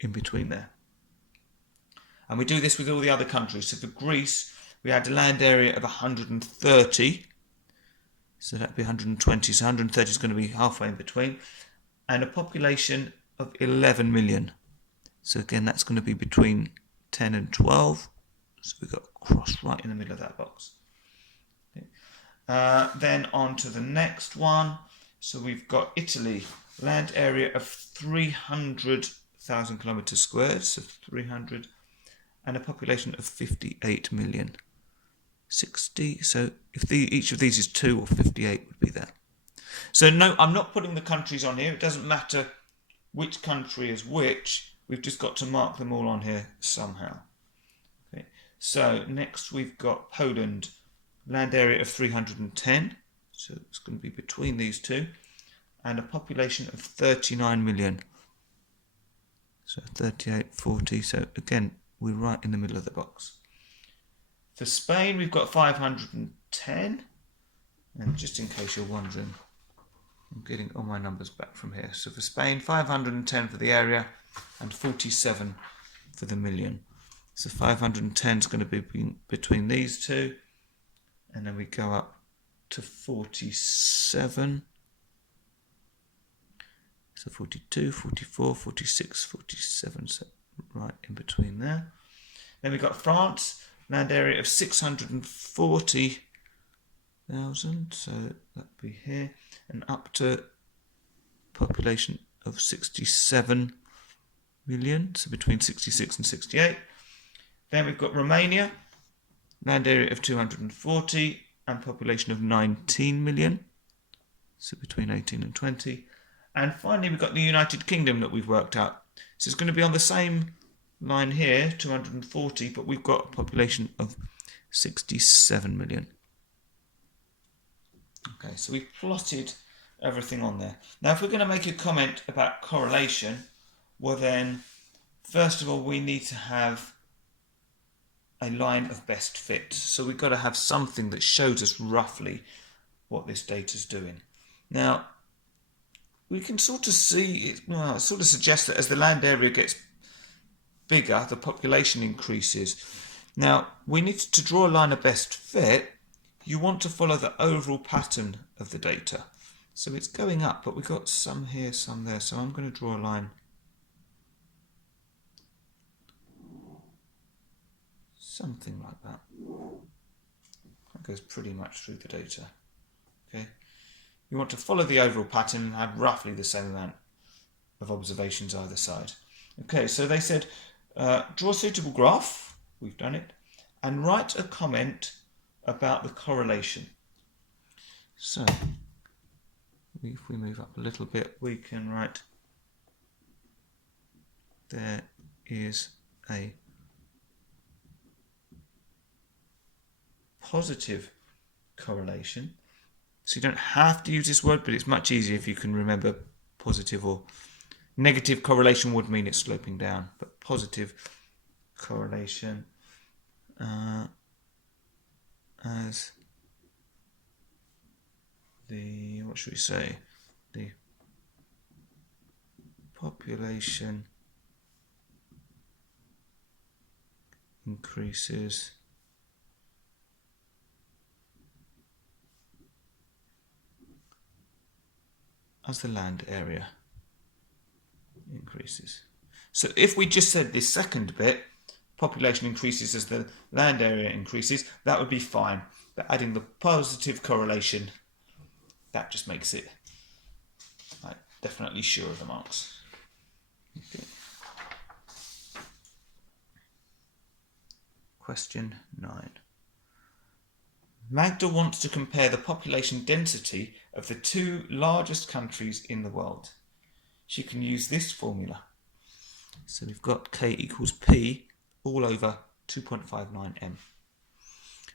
in between there. And we do this with all the other countries. So for Greece, we had a land area of 130. So that'd be 120. So 130 is going to be halfway in between. And a population of 11 million. So again, that's going to be between 10 and 12. So we've got a cross right in the middle of that box. Okay. Then on to the next one. So we've got Italy, land area of 300,000 kilometers squared. So 300. And a population of 58 million. 60, so if each of these is 2 or 58 would be that. So no, I'm not putting the countries on here. It doesn't matter which country is which. We've just got to mark them all on here somehow. Okay. So next we've got Poland, land area of 310. So it's going to be between these two. And a population of 39 million. So 38, 40, so again, we're right in the middle of the box. For Spain, we've got 510. And just in case you're wondering, I'm getting all my numbers back from here. So for Spain, 510 for the area and 47 for the million. So 510 is going to be between these two. And then we go up to 47. So 42, 44, 46, 47. So right in between there. Then we've got France, land area of 640,000, so that'd be here, and up to population of 67 million, so between 66 and 68. Then we've got Romania, land area of 240 and population of 19 million, so between 18 and 20. And finally we've got the United Kingdom that we've worked out. So it's going to be on the same line here, 240, but we've got a population of 67 million. Okay, so we've plotted everything on there. Now if we're going to make a comment about correlation, well then, first of all, we need to have a line of best fit. So we've got to have something that shows us roughly what this data is doing. Now, we can sort of see, it sort of suggests that as the land area gets bigger, the population increases. Now, we need to draw a line of best fit. You want to follow the overall pattern of the data. So it's going up, but we've got some here, some there. So I'm going to draw a line something like that. That goes pretty much through the data. Okay. You want to follow the overall pattern and have roughly the same amount of observations either side. Okay, so they said draw a suitable graph, we've done it, and write a comment about the correlation. So if we move up a little bit, we can write there is a positive correlation. So you don't have to use this word, but it's much easier if you can remember positive or negative correlation would mean it's sloping down, but positive correlation as the, what should we say, the population increases as the land area increases. So if we just said this second bit, population increases as the land area increases, that would be fine. But adding the positive correlation, that just makes it definitely sure of the marks. Okay. Question 9. Magda wants to compare the population density of the two largest countries in the world. She can use this formula. So we've got K equals P all over 2.59 M,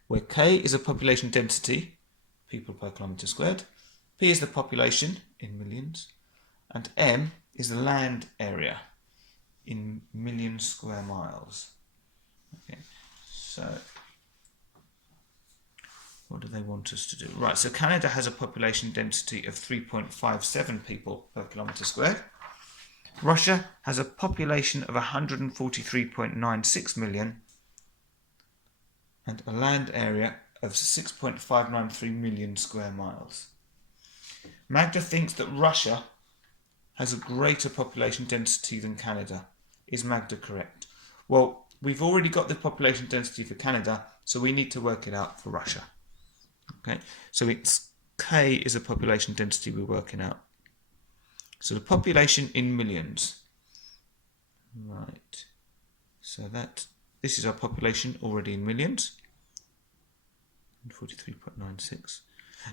where K is a population density, people per kilometre squared, P is the population in millions, and M is the land area in million square miles. Okay, so what do they want us to do? Right, so Canada has a population density of 3.57 people per kilometre squared. Russia has a population of 143.96 million and a land area of 6.593 million square miles. Magda thinks that Russia has a greater population density than Canada. Is Magda correct? Well, we've already got the population density for Canada, so we need to work it out for Russia. Okay, so it's K is a population density we're working out. So the population in millions. Right. So this is our population already in millions. 43.96.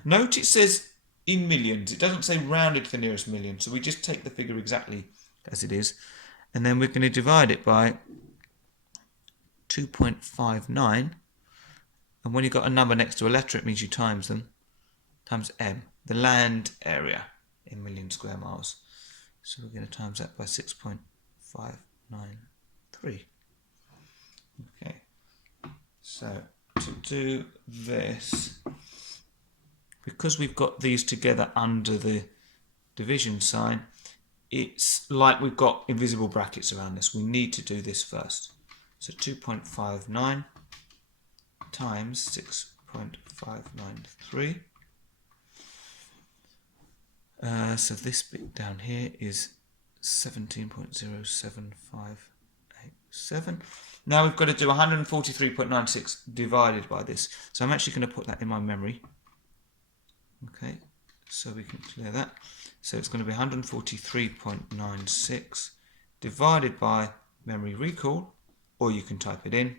Note it says in millions. It doesn't say rounded to the nearest million. So we just take the figure exactly as it is. And then we're going to divide it by 2.59. And when you've got a number next to a letter, it means you times them. Times M, the land area in million square miles. So we're going to times that by 6.593. Okay. So to do this, because we've got these together under the division sign, it's like we've got invisible brackets around this. We need to do this first. So 2.59 times 6.593. So this bit down here is 17.0758. 7. Now we've got to do 143.96 divided by this. So I'm actually going to put that in my memory. Okay, so we can clear that. So it's going to be 143.96 divided by memory recall, or you can type it in,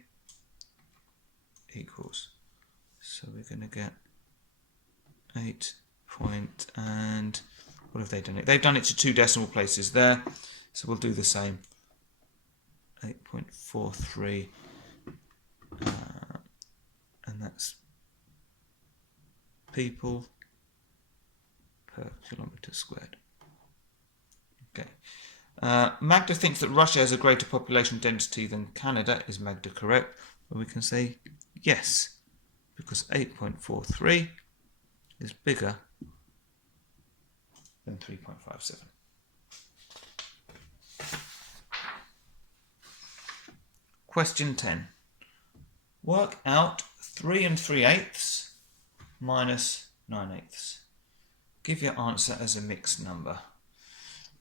equals. So we're going to get 8 point, and what have they done it? They've done it to 2 decimal places there. So we'll do the same. 8.43, and that's people per kilometre squared. Okay. Magda thinks that Russia has a greater population density than Canada. Is Magda correct? Well, we can say yes, because 8.43 is bigger than 3.57. Question 10. Work out 3 3/8 minus 9/8. Give your answer as a mixed number.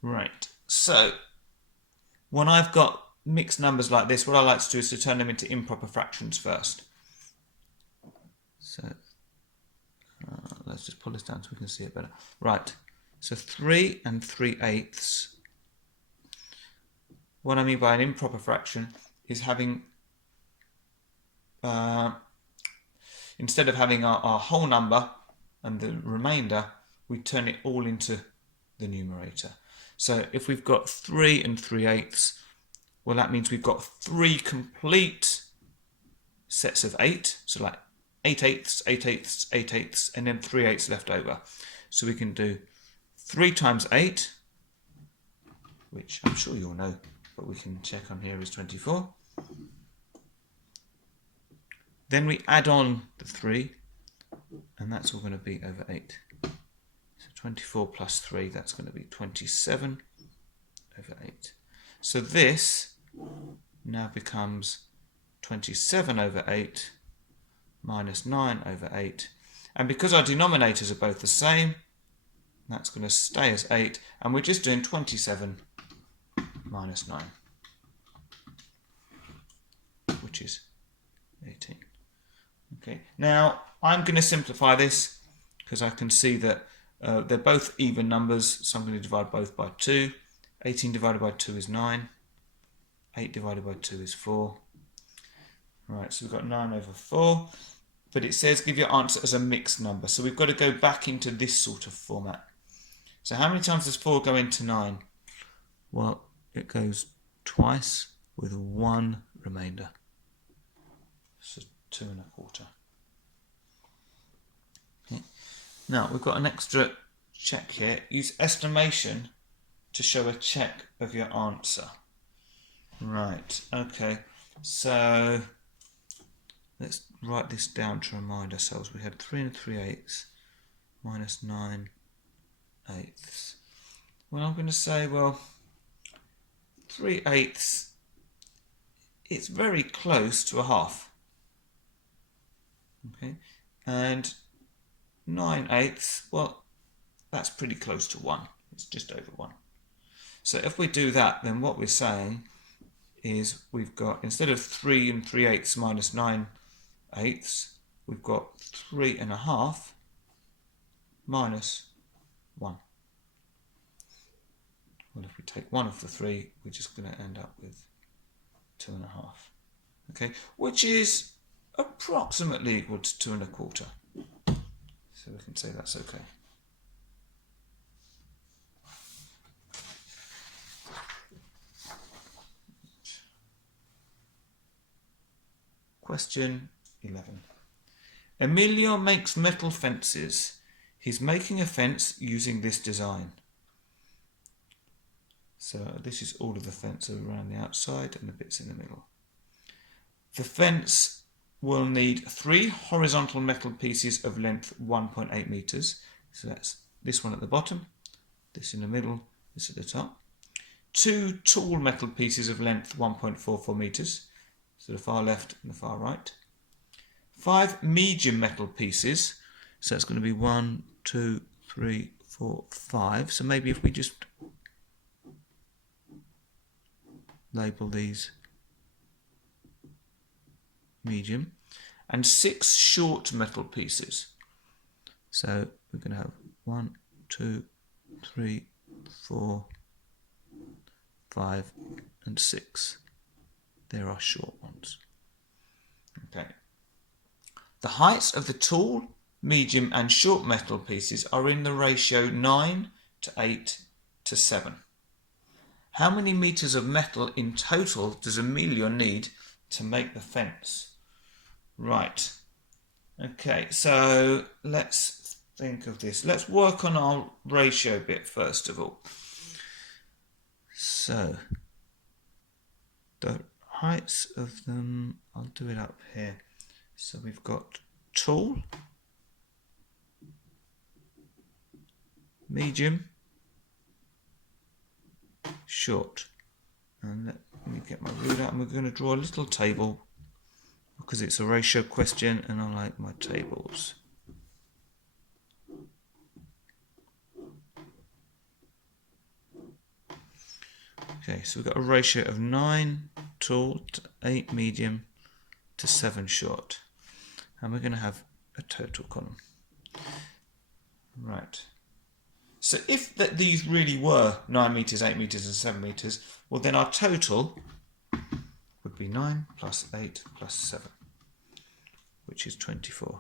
Right, so when I've got mixed numbers like this, what I like to do is to turn them into improper fractions first. So let's just pull this down so we can see it better. Right, so 3 3/8. What I mean by an improper fraction is having, instead of having our whole number and the remainder, we turn it all into the numerator. So if we've got 3 3/8, well, that means we've got 3 complete sets of 8, so like 8/8, 8/8, 8/8, and then 3/8 left over. So we can do 3 times 8, which I'm sure you'll know, but we can check on here, is 24. Then we add on the 3, and that's all going to be over 8. So 24 plus 3, that's going to be 27 over 8. So this now becomes 27 over 8 minus 9 over 8. And because our denominators are both the same, that's going to stay as 8. And we're just doing 27 minus 9, which is 18. Okay, now I'm going to simplify this because I can see that they're both even numbers, so I'm going to divide both by 2. 18 divided by 2 is 9. 8 divided by 2 is 4. Right, so we've got 9 over 4, but it says give your answer as a mixed number, so we've got to go back into this sort of format. So how many times does 4 go into 9? Well, it goes twice with 1 remainder. So 2 1/4. Okay. Now we've got an extra check here. Use estimation to show a check of your answer. Right, okay, so let's write this down to remind ourselves. We had 3 3/8 minus 9/8. Well, I'm going to say, well, 3/8, it's very close to a half. Okay, and 9/8, well, that's pretty close to 1. It's just over 1. So if we do that, then what we're saying is we've got, instead of 3 3/8 minus 9/8, we've got 3 1/2 minus 1. Well, if we take one of the 3, we're just going to end up with 2 1/2. Okay, which is approximately equal to 2 1/4. So we can say that's okay. Question 11. Emilio makes metal fences. He's making a fence using this design. So this is all of the fence around the outside and the bits in the middle. The fence will need 3 horizontal metal pieces of length 1.8 meters. So that's this one at the bottom, this in the middle, this at the top. 2 tall metal pieces of length 1.44 meters. So the far left and the far right. 5 medium metal pieces. So that's going to be 1, 2, 3, 4, 5. So maybe if we just label these medium, and 6 short metal pieces. So we're going to have 1, 2, 3, 4, 5, and 6. There are short ones. Okay. The heights of the tall, medium, and short metal pieces are in the ratio 9 to 8 to 7. How many meters of metal in total does Amelia need to make the fence? Right. Okay, so let's think of this. Let's work on our ratio bit first of all. So, the heights of them, I'll do it up here. So we've got tall, medium, short. And let me get my ruler and we're going to draw a little table because it's a ratio question and I like my tables. Okay, so we've got a ratio of 9 tall to 8 medium to 7 short. And we're going to have a total column. Right. So if these really were 9 meters, 8 meters and 7 meters, well then our total would be 9 plus 8 plus 7, which is 24.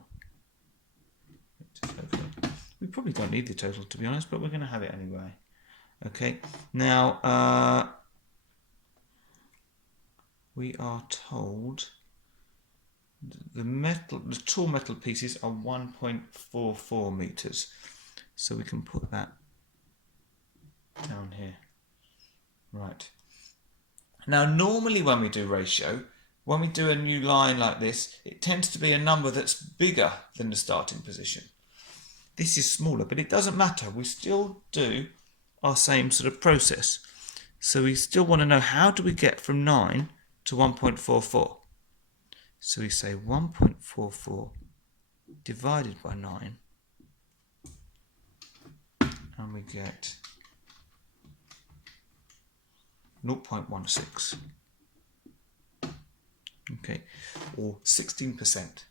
We probably don't need the total to be honest, but we're going to have it anyway. Okay, now we are told the tall metal pieces are 1.44 meters. So we can put that down here. Right. Now normally when we do ratio, when we do a new line like this, it tends to be a number that's bigger than the starting position. This is smaller, but it doesn't matter. We still do our same sort of process. So we still want to know how do we get from 9 to 1.44. So we say 1.44 divided by 9. And we get 0.16. Okay, or 16%.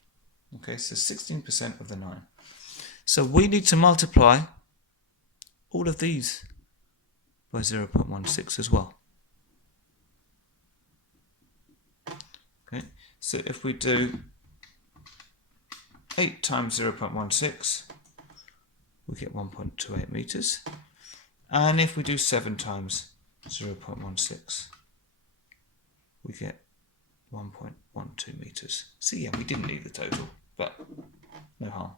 Okay, so 16% of the 9. So we need to multiply all of these by 0.16 as well. Okay, so if we do 8 times 0.16, we get 1.28 meters. And if we do 7 times 0.16, we get 1.12 meters. So yeah, we didn't need the total, but no harm.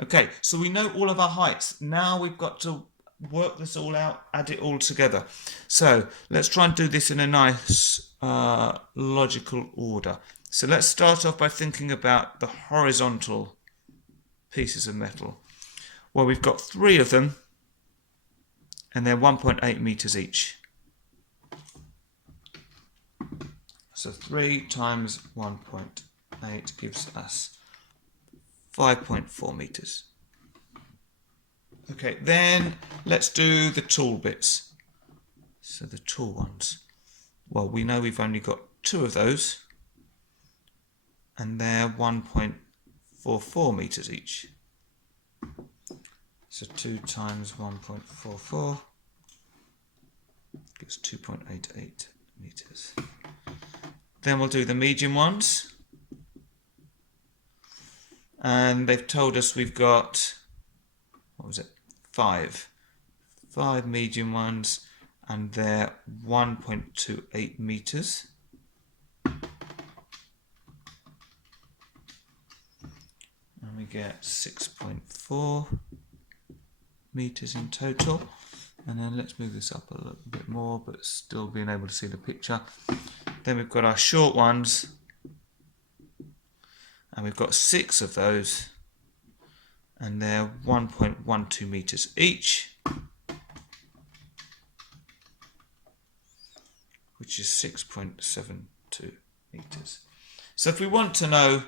Okay, so we know all of our heights. Now we've got to work this all out, add it all together. So let's try and do this in a nice logical order. So let's start off by thinking about the horizontal pieces of metal. Well, we've got 3 of them, and they're 1.8 meters each. So 3 times 1.8 gives us 5.4 meters. Okay, then let's do the tall bits. So the tall ones. Well, we know we've only got 2 of those, and they're 1.44 meters each. So 2 times 1.44 gives 2.88 meters. Then we'll do the medium ones. And they've told us we've got, what was it, 5 medium ones, and they're 1.28 meters. And we get 6.4 meters in total. And then let's move this up a little bit more, but still being able to see the picture. Then we've got our short ones, and we've got 6 of those, and they're 1.12 meters each, which is 6.72 meters. So if we want to know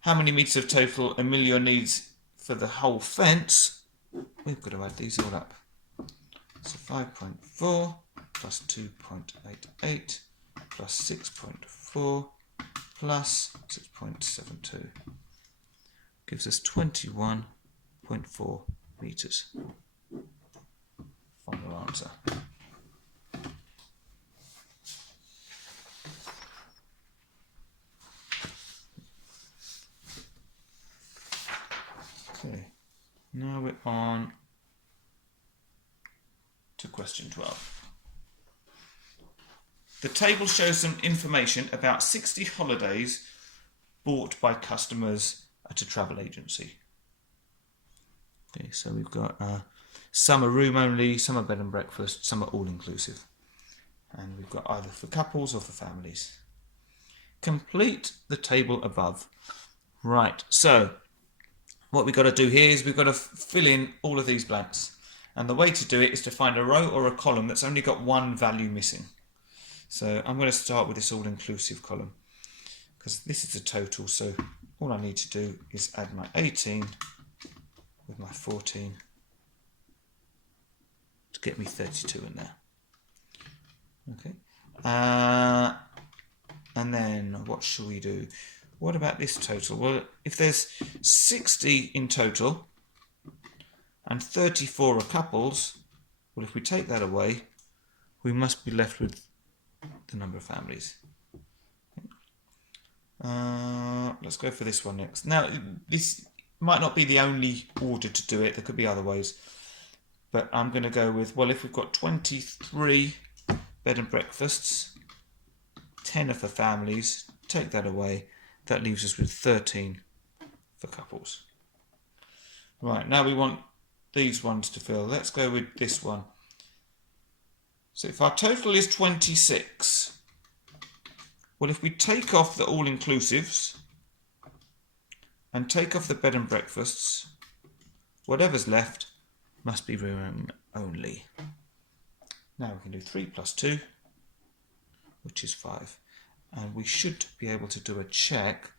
how many meters of total Amelia needs for the whole fence, we've got to add these all up. So 5.4 plus 2.88 plus 6.4 plus 6.72 gives us 21.4 metres. Final answer. Okay, now we're on to question 12. The table shows some information about 60 holidays bought by customers at a travel agency. Okay, so we've got some are room only, some are bed and breakfast, some are all inclusive. And we've got either for couples or for families. Complete the table above. Right, so what we've got to do here is we've got to fill in all of these blanks. And the way to do it is to find a row or a column that's only got one value missing. So I'm going to start with this all-inclusive column because this is a total, so all I need to do is add my 18 with my 14 to get me 32 in there. Okay, and then what shall we do? What about this total? Well, if there's 60 in total and 34 are couples, well, if we take that away, we must be left with the number of families. Let's go for this one next. Now, this might not be the only order to do it. There could be other ways. But I'm going to go with, well, if we've got 23 bed and breakfasts, 10 are for families, take that away. That leaves us with 13 for couples. Right, now we want these ones to fill. Let's go with this one. So if our total is 26, well, if we take off the all-inclusives and take off the bed and breakfasts, whatever's left must be room only. Now we can do 3 plus 2, which is 5. And we should be able to do a check,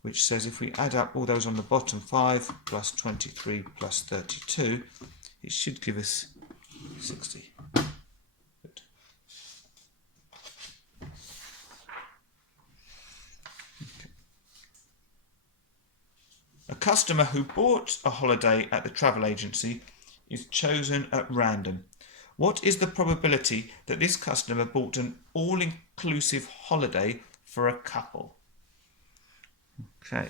which says if we add up all those on the bottom, 5 plus 23 plus 32, it should give us 60. Good. Okay. A customer who bought a holiday at the travel agency is chosen at random. What is the probability that this customer bought an all-inclusive holiday for a couple? Okay.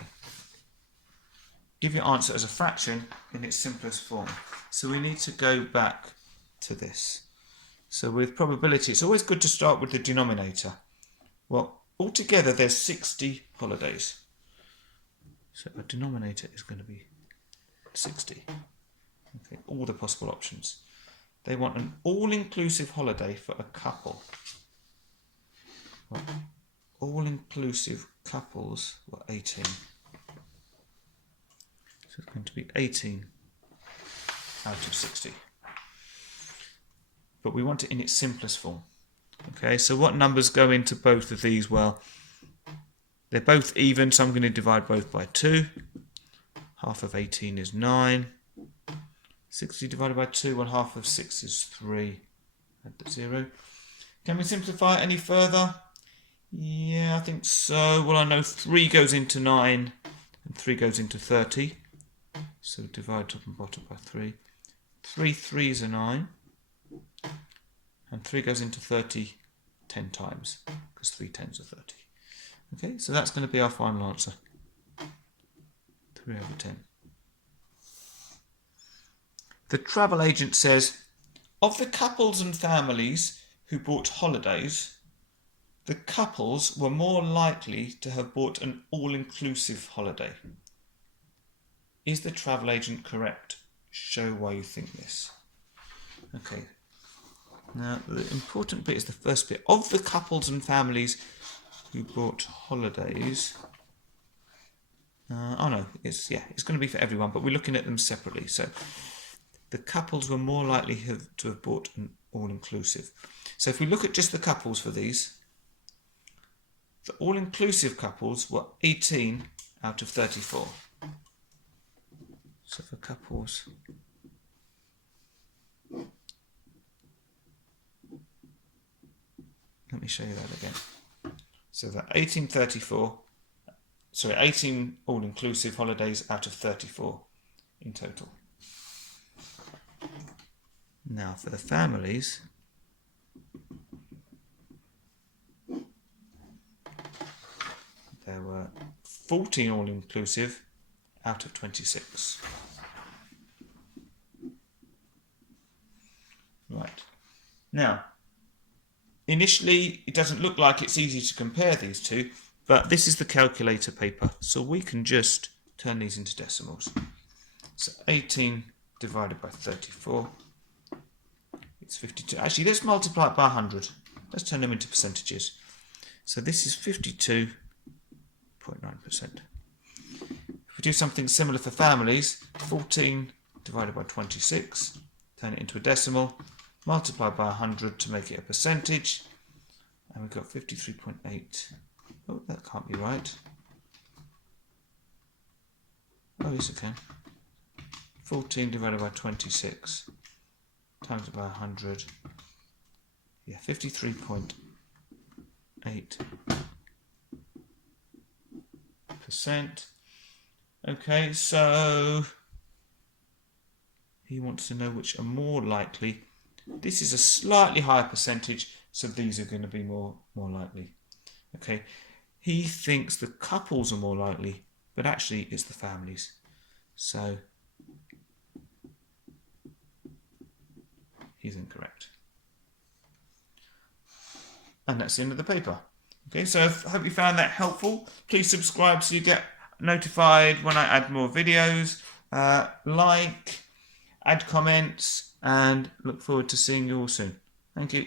Give your answer as a fraction in its simplest form. So we need to go back to this. So with probability, it's always good to start with the denominator. Well, altogether there's 60 holidays. So the denominator is going to be 60. Okay, all the possible options. They want an all-inclusive holiday for a couple. Well, all-inclusive couples were 18. So it's going to be 18 out of 60. But we want it in its simplest form. Okay, so what numbers go into both of these? Well, they're both even, so I'm going to divide both by 2. Half of 18 is 9. 60 divided by 2, well, half of 6 is 3. Add the 0. Can we simplify it any further? Yeah, I think so. Well, I know 3 goes into 9 and 3 goes into 30. So divide top and bottom by 3. 3 3s are 9. And 3 goes into 30 10 times, because 3 10s are 30. Okay, so that's going to be our final answer. 3 over 10. The travel agent says, of the couples and families who bought holidays, the couples were more likely to have bought an all-inclusive holiday. Is the travel agent correct? Show why you think this. Okay. Now, the important bit is the first bit. Of the couples and families who bought holidays... oh no, it's going to be for everyone, but we're looking at them separately. So the couples were more likely to have bought an all-inclusive. So if we look at just the couples for these, the all-inclusive couples were 18 out of 34. So for couples, let me show you that again. So that 1834 18 all-inclusive holidays out of 34 in total. Now for the families, there were 14 all-inclusive out of 26. Right. Now, initially it doesn't look like it's easy to compare these two, but this is the calculator paper, so we can just turn these into decimals. So 18 divided by 34, it's 52. Actually, let's multiply it by 100. Let's turn them into percentages. So this is 52.9%. If we do something similar for families, 14 divided by 26, turn it into a decimal, multiply by 100 to make it a percentage, and we've got 53.8. Oh, that can't be right. Oh, yes, it can. 14 divided by 26 times by 100. Yeah, 53.8%. Okay, so he wants to know which are more likely. This is a slightly higher percentage, so these are going to be more likely. Okay, he thinks the couples are more likely, but actually it's the families. So he's incorrect. And that's the end of the paper. Okay, so I hope you found that helpful. Please subscribe so you get notified when I add more videos. Like, add comments, and look forward to seeing you all soon. Thank you.